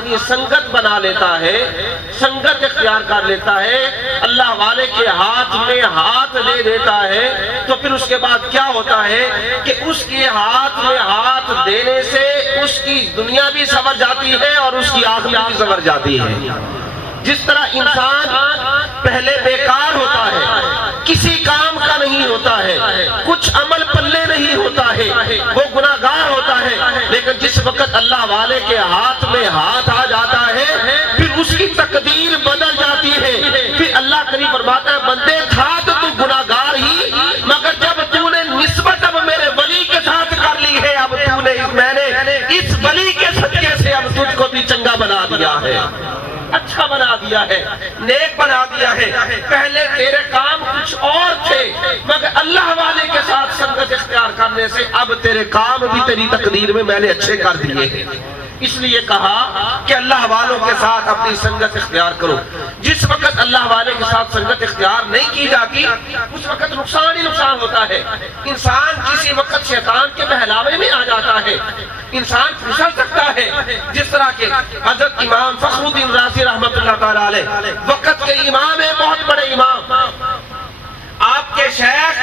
अपनी संगत बना लेता है, संगत इख्तियार कर लेता है, अल्लाह वाले के हाथ में हाथ दे देता है, तो फिर उसके बाद क्या होता है कि उसके हाथ में हाथ देने से उसकी दुनिया भी संवर जाती है और उसकी आखिरत भी संवर जाती है। जिस तरह इंसान पहले बेकार होता है, किसी काम का नहीं होता है, कुछ अमल पल्ले नहीं होता है, वो गुनाहगार होता है, लेकिन जिस वक्त अल्लाह वाले के हाथ में हाथ आ जाता है फिर उसकी तकदीर बदल जाती है। फिर अल्लाह करीम फरमाता है, बंदे था तो तू गुनाहगार ही, मगर जब तूने निस्बत अब मेरे वली के साथ कर ली है, अब तूने मैंने इस वली के सदके से अब तुझको भी चंगा बना दिया है, अच्छा बना दिया है, नेक बना दिया है। पहले तेरे काम कुछ और थे, मगर अल्लाह वाले के साथ संगत इख्तियार करने से अब तेरे काम भी तेरी तकदीर में मैंने अच्छे कर दिए हैं। इसलिए कहा कि अल्लाह वालों के साथ अपनी संगत इख्तियार करो। जिस वक्त अल्लाह वाले के साथ संगत इख्तियार नहीं की जाती उस वक्त नुकसान ही नुकसान होता है। इंसान किसी वक्त शैतान के बहलावे में आ जाता है, इंसान फिसल सकता है। जिस तरह के हजरत इमाम फखरुद्दीन राज़ी रहमतुल्लाह तआला अलैह वक्त के इमाम है, बहुत बड़े इमाम, आपके शेख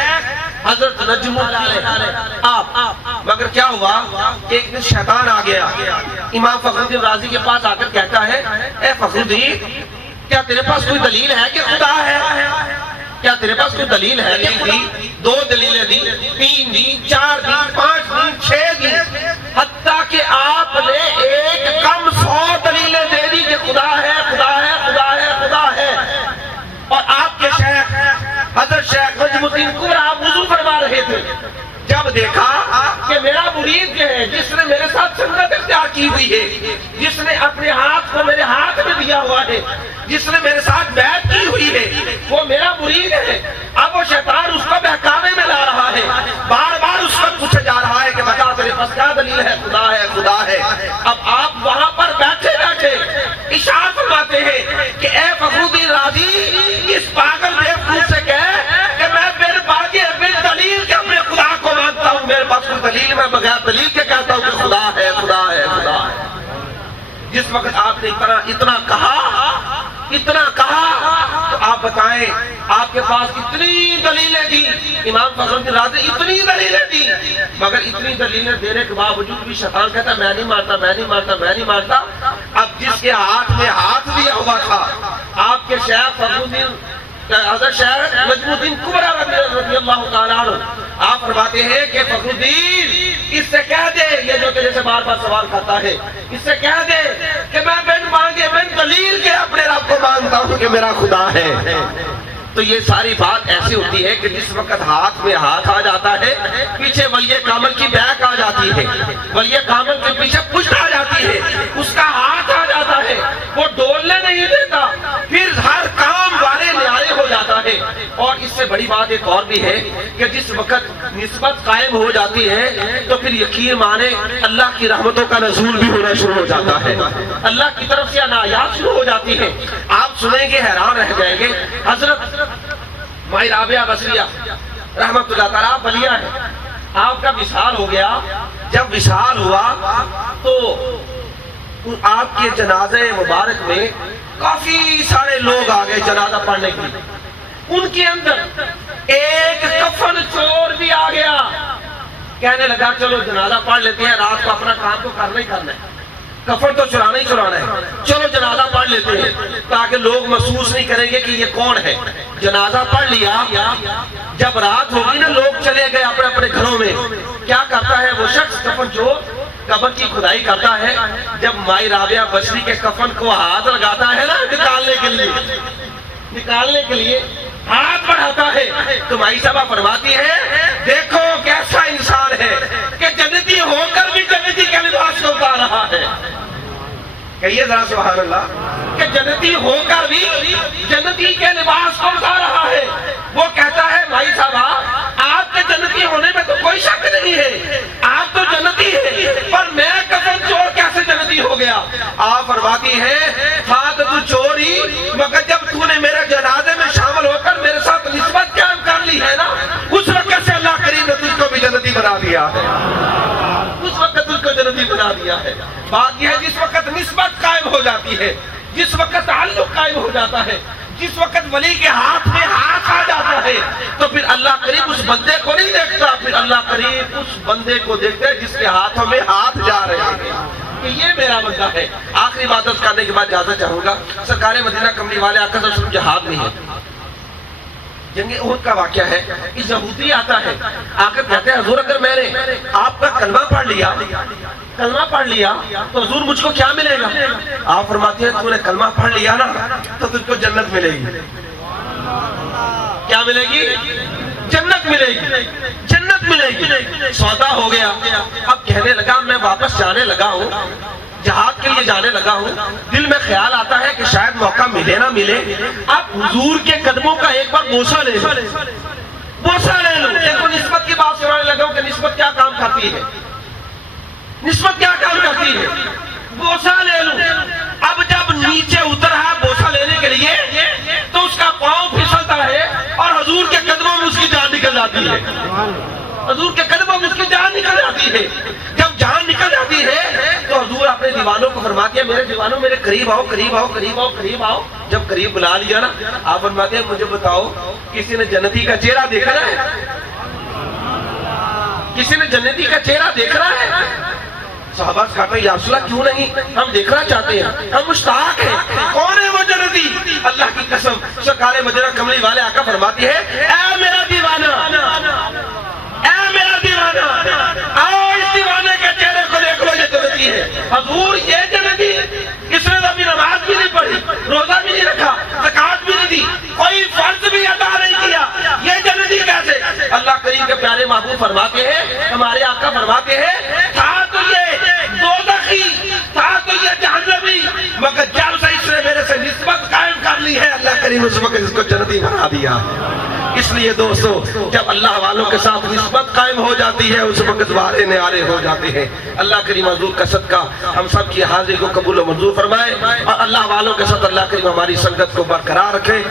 हजरत नजमुल्लाह आप, मगर क्या हुआ कि एक दिन शैतान आ गया, इमाम फखरुद्दीन राज़ी के पास आकर कहता है, ए फखरुद्दीन क्या तेरे पास कोई दलील है कि खुदा है? क्या तेरे पास कोई दलील है? दी, 2 दलीलें दी, 3 दी, 4 दी, 5 दी, 6 दी, हत्ता कि आपने एक कम 100 दलीलें दे दी कि खुदा है, खुदा है, खुदा है, खुदा है। और आपके शेख हजरत शेख नजमुद्दीन कुबरा वुज़ू फरमा रहे थे, जब देखा कि मेरा मुरीद जो है, जिसने मेरे साथ संगत इख्तियार की हुई है, जिसने अपने हाथ को मेरे हाथ में दिया हुआ है, जिसने मेरे साथ बैत की हुई है, वो मेरा मुरीद है। अब वो शैतान उसको बहकावे में ला रहा है, बार बार उसको पूछा जा रहा है कि बता तेरे पास क्या दलील है? खुदा है, खुदा है। अब आप वहां पर बैठे बैठे इशारा फरमाते हैं कि ए फखरुद्दीन राज़ी, इस पागल बेवकूफ से कह कि मैं बिन बाकी बिन दलील के अपने खुदा को मानता हूँ, मेरे पास कोई दलील, मैं बगैर दलील के कहता हूँ कि खुदा है, खुदा है, खुदा है। जिस वक्त आपने इतना कहा तो आप बताएं, आपके पास इतनी दलीलें दी, इमाम फखरुद्दीन राज़ी इतनी दलीलें दी, मगर इतनी दलीलें देने के बावजूद भी शैतान कहता मैं नहीं मानता, मैं नहीं मानता, मैं नहीं मानता। अब जिसके हाथ में हाथ दिया हुआ था आपके शेख फखरुद्दीन हज़रत शेख नजमुद्दीन कुबरा रज़ियल्लाहु ताला अन्हु, आप फरमाते हैं कि फखरुद्दीन इससे कह दे, ये जो तेरे से बार बार सवाल करता है, इससे कह दे कि मैं बिन मांगे बिन दलील के अपने रब को मानता हूँ कि मेरा खुदा है। तो ये सारी बात ऐसी होती है कि जिस वक्त हाथ में हाथ आ जाता है, पीछे वलिये कामिल की बैक आ जाती है, वलिये कामिल के पीछे पुष्ट आ जाती है, उसका हाथ आ जाता है, वो डोलने नहीं देता, फिर हर काम वाले न्यारे हो जाता है। और इससे बड़ी बात एक और भी है कि जिस वक्त निस्बत कायम हो जाती है तो फिर यकीन माने अल्लाह की रहमतों का नज़ूल भी होना शुरू हो जाता है, अल्लाह की तरफ से अनायात शुरू हो जाती है। आप सुनेंगे हैरान रह जाएंगे। हजरत माई राबिया बसरिया रहमतुल्लाह ताला बलिया है, आपका विशाल हो गया। जब विशाल हुआ तो आपके जनाजे मुबारक में काफी सारे लोग आ गए जनाजा पढ़ने के लिए। उनके अंदर एक कफन चोर भी आ गया, कहने लगा चलो जनाजा पढ़ लेते हैं, रात को अपना काम तो करना ही करना है, कफन तो चुराना ही चुराना है, चलो जनाजा पढ़ लेते हैं, ताकि लोग महसूस नहीं करेंगे कि ये कौन है। जनाजा पढ़ लिया, जब रात होगी ना लोग चले गए अपने अपने घरों में, क्या करता है वो शख्स कफन चोर, कब्र की खुदाई करता है। जब माई राबिया बसरी के कफन को हाथ लगाता है ना निकालने के लिए हाथ बढ़ाता है, तो माई साहबा फरमाती है देखो कैसा इंसान है कि जन्नती होकर भी जन्नती के लिबास को उतार रहा है। कहिए जरा सुभान अल्लाह, कि जन्नती होकर भी जन्नती के लिबास को उतार रहा है। वो कहता है माई साहबा आपके जन्नती होने में तो कोई शक नहीं है, आप तो जन्नती है, पर मैं कफन चोर कैसे जन्नती हो गया? आप फरमाती है था तो तू चोर ही, मगर जब तूने मेरे जनाजे में शामिल होकर मेरे साथ निस्बत कायम कर ली है ना, उस वक्त से अल्लाह करीम ने तुझको भी जन्नती बना दिया है, उस वक्त तुझको जन्नती बना दिया है। बात यह है जिस वक्त निस्बत कायम हो जाती है, जिस वक्त ताल्लुक कायम हो जाता है, जिस वक्त वली के हाथ में हाथ आ जाता है, तो फिर अल्लाह करीब उस बंदे को नहीं देखता, फिर अल्लाह करीब उस बंदे को देखते हैं जिसके हाथों में हाथ जा रहे हैं कि ये मेरा बंदा है। आखिरी बात करने के बाद इजाजत चाहूंगा। सरकार मदीना कमली वाले आकर तो जहाद नहीं है, जंगे उहद का वाकया है। इस यहूदी आता है, आकर कहते हैं हुजूर अगर मैंने आपका कलमा पढ़ लिया तो हुजूर मुझको क्या मिलेगा? आप फरमाते हैं तूने कलमा पढ़ लिया ना तो तुझको जन्नत मिलेगी। क्या मिलेगी? जन्नत मिलेगी। सौदा हो गया। अब कहने लगा मैं वापस जाने लगा हूँ, जहाद के लिए जाने लगा हूँ। दिल में ख्याल आता है कि शायद मौका मिले ना मिले, अब हुजूर के कदमों का एक बार बोसा ले लूं। देखो निस्बत की बात सुनाने लगा हूं कि निस्बत क्या काम करती है, बोसा ले लूं। अब जब नीचे उतरा बोसा लेने के लिए तो उसका पांव फिसलता है और हुजूर के कदमों में उसकी जान निकल जाती है। जब जान निकल जाती है तो हुजूर अपने दीवानों को फरमाते हैं मेरे दीवानों मेरे करीब आओ। जब करीब बुला लिया ना, आप फरमाते हैं मुझे बताओ किसी ने जन्नती का चेहरा देखा है? किसी ने जन्नती का चेहरा देखना है? साहबा कहते हैं या रसूल अल्लाह क्यों नहीं, हम देखना चाहते हैं, हम मुश्ताक हैं। कौन है वो जन्नती? अल्लाह की कसम सरकार मदीना कमली वाले आका फरमाती है ऐ मेरा दीवाना, आओ इस दीवाने के चेहरे को देख लो, ये जन्नती है। हुजूर ये जन्नती, इसने अभी नमाज भी नहीं पढ़ी, रोजा भी नहीं रखा, ज़कात भी नहीं दी, कोई फर्ज भी अदा नहीं किया, ये जन्नती कैसे? अल्लाह करीम के प्यारे महबूब फरमाते हैं, हमारे आका फरमाते हैं था तो ये दोज़खी, था तो ये जहन्नमी, मगर जब से इसने मेरे से निस्बत कायम कर ली है, अल्लाह करीम उस वक्त इसको जन्नती बना दिया। इसलिए दोस्तों जब अल्लाह वालों के साथ निस्बत कायम हो जाती है उस वक्त वारे न्यारे हो जाते हैं। अल्लाह करीम हुजूर का सदका हम सब की हाजिरी को कबूल और मंजूर फरमाए और अल्लाह वालों के साथ अल्लाह करीम हमारी संगत को बरकरार रखे।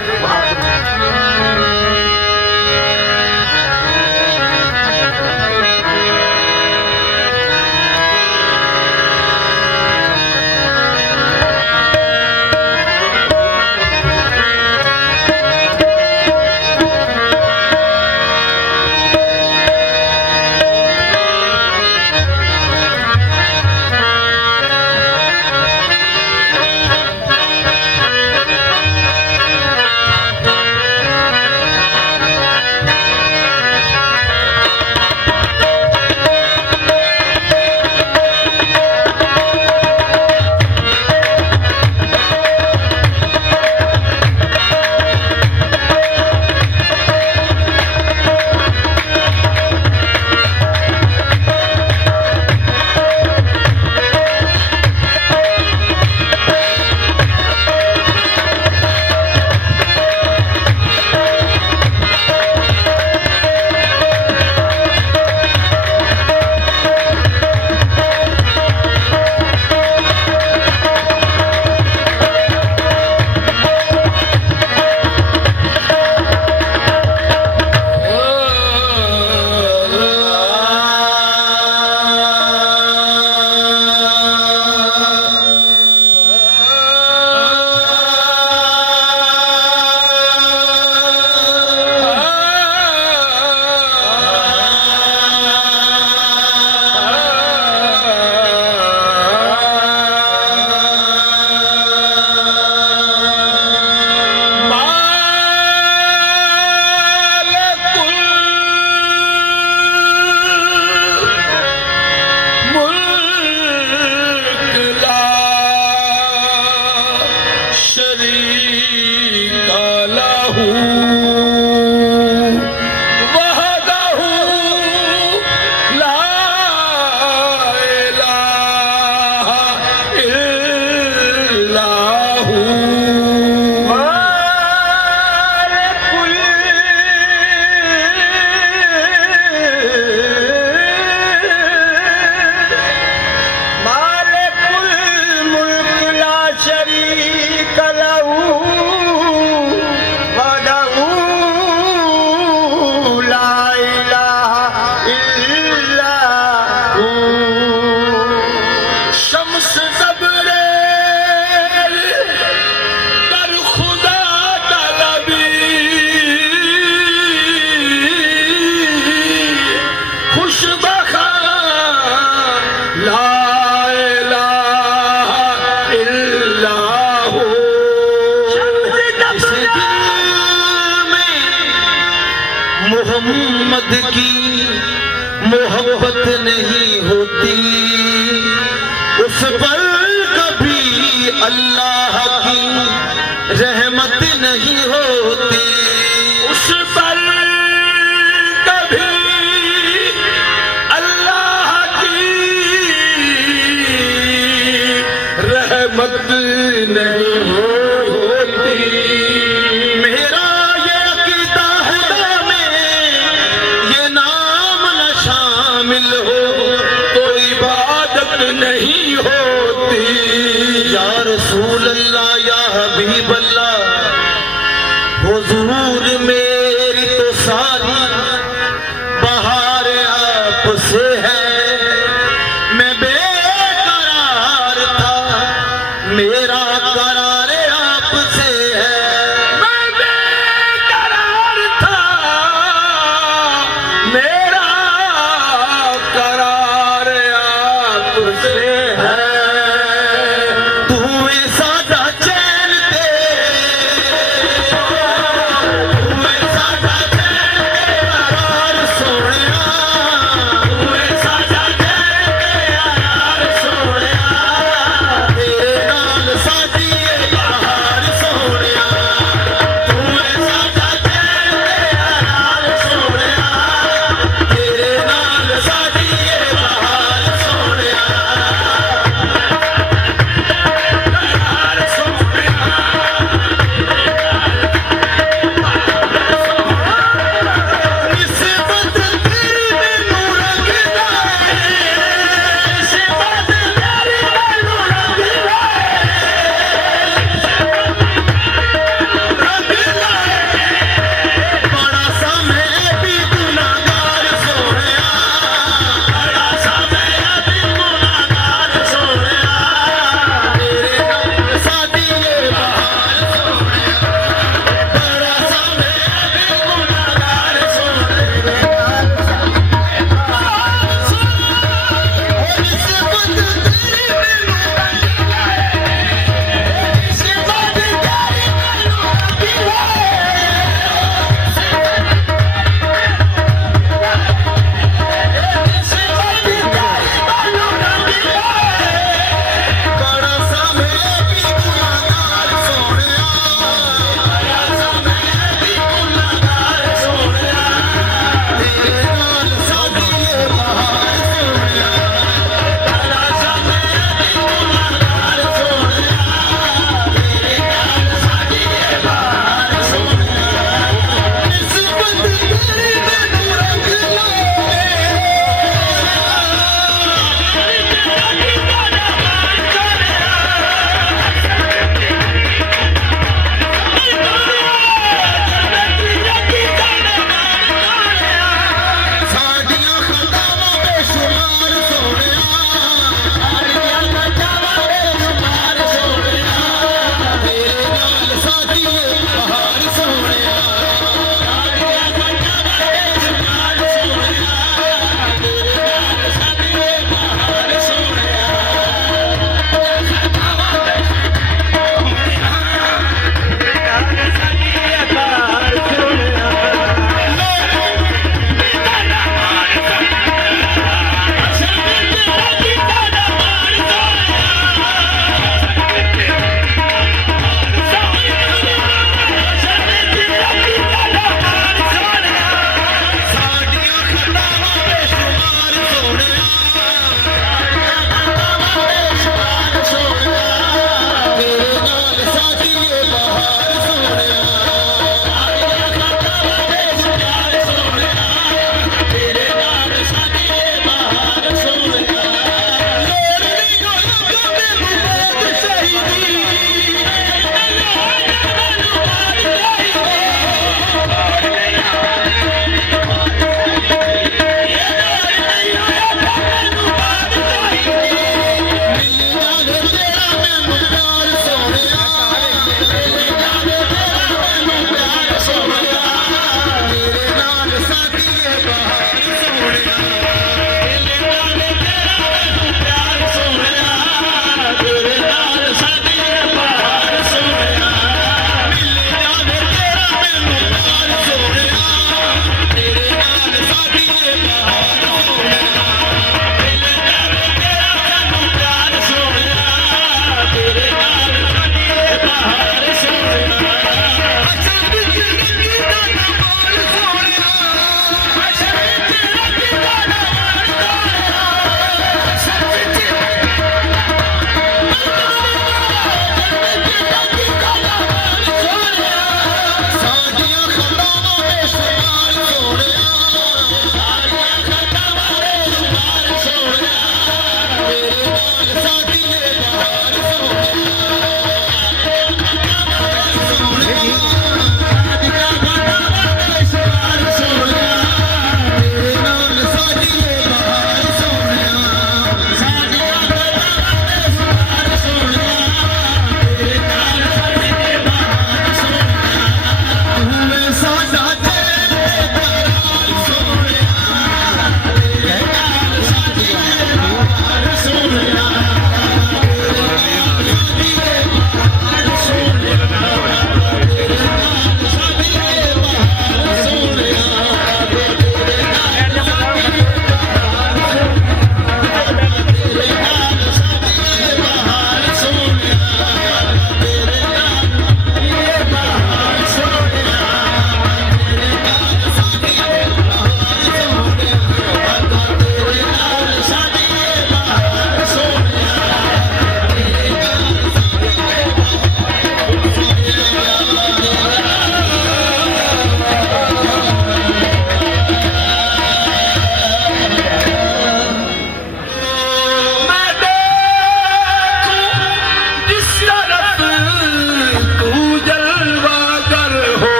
खुद की मोहब्बत नहीं होती, उस पर कभी अल्लाह की रहमत नहीं होती। उस पर कभी अल्लाह की रहमत नहीं होती। मेरा ये अकीदा खुदा में ये नाम न शामिल हो तो इबादत नहीं होती। या रसूल अल्लाह या हबीब अल्लाह, हुजूर मेरी तो सारी बहार आपसे है। मैं बेकरार था, मेरा करार आपसे है। मैं बेकरार था, मेरा करार आपसे है। तुम्हें सादा चैन दे, तुम्हें सादा चैन दे करार सोनिया, तुम्हें साजा चैन दे यार सोनिया। तेरे नाल सादी बहार सोनिया।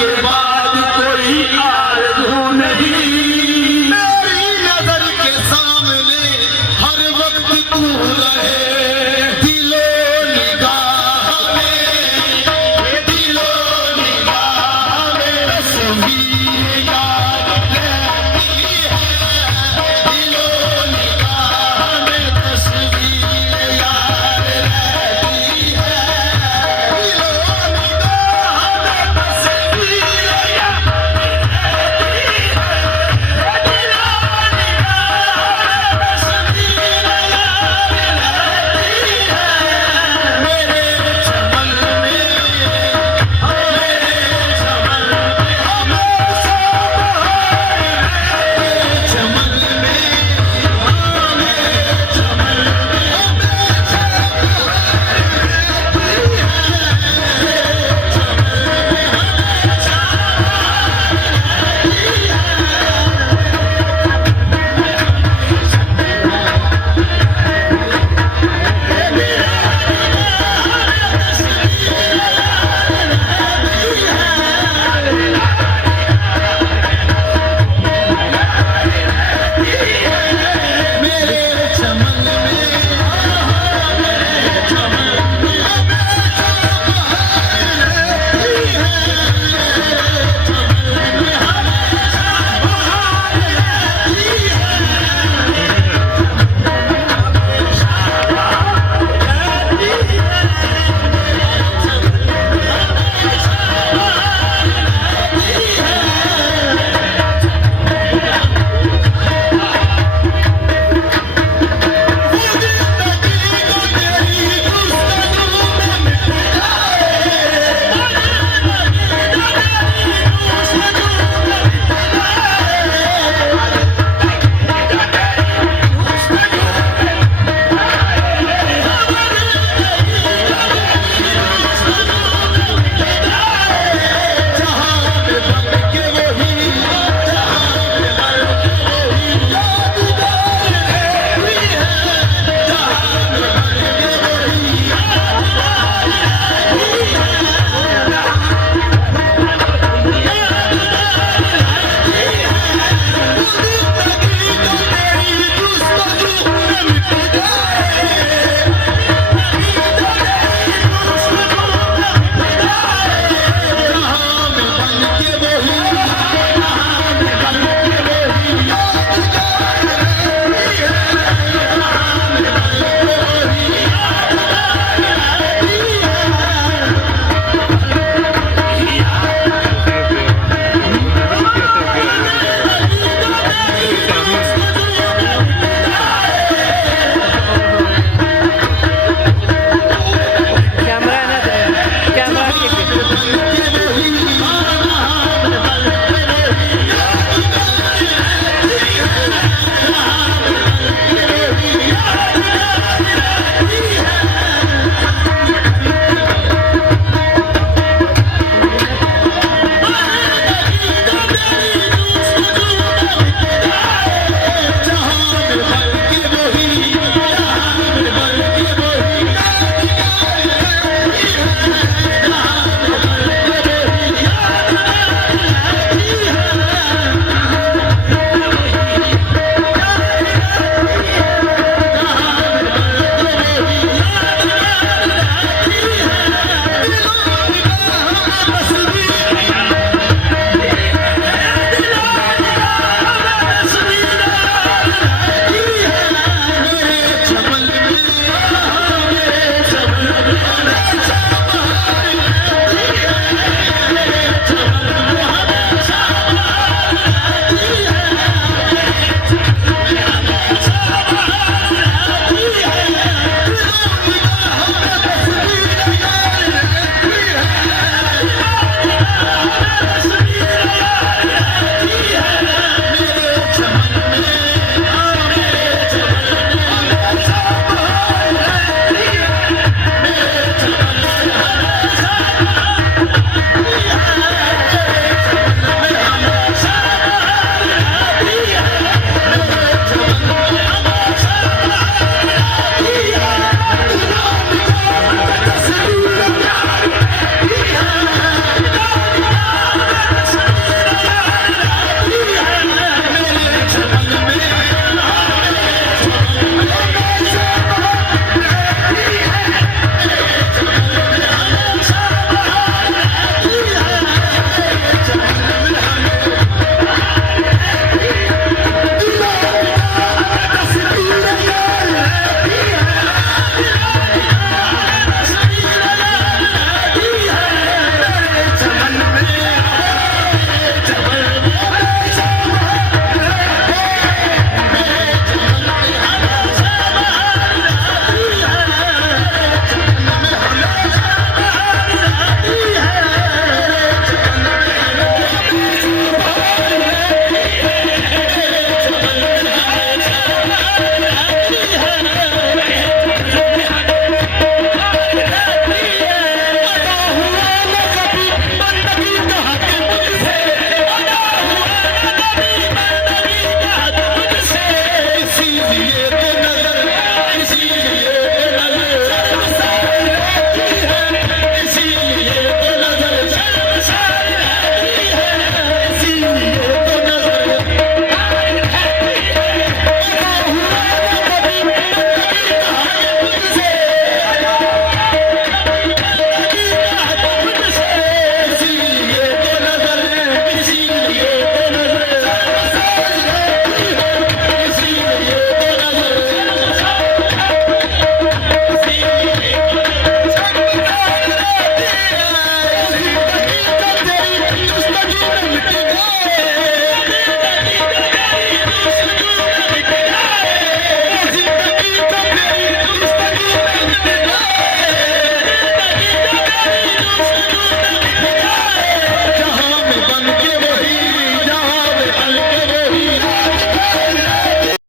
के बाद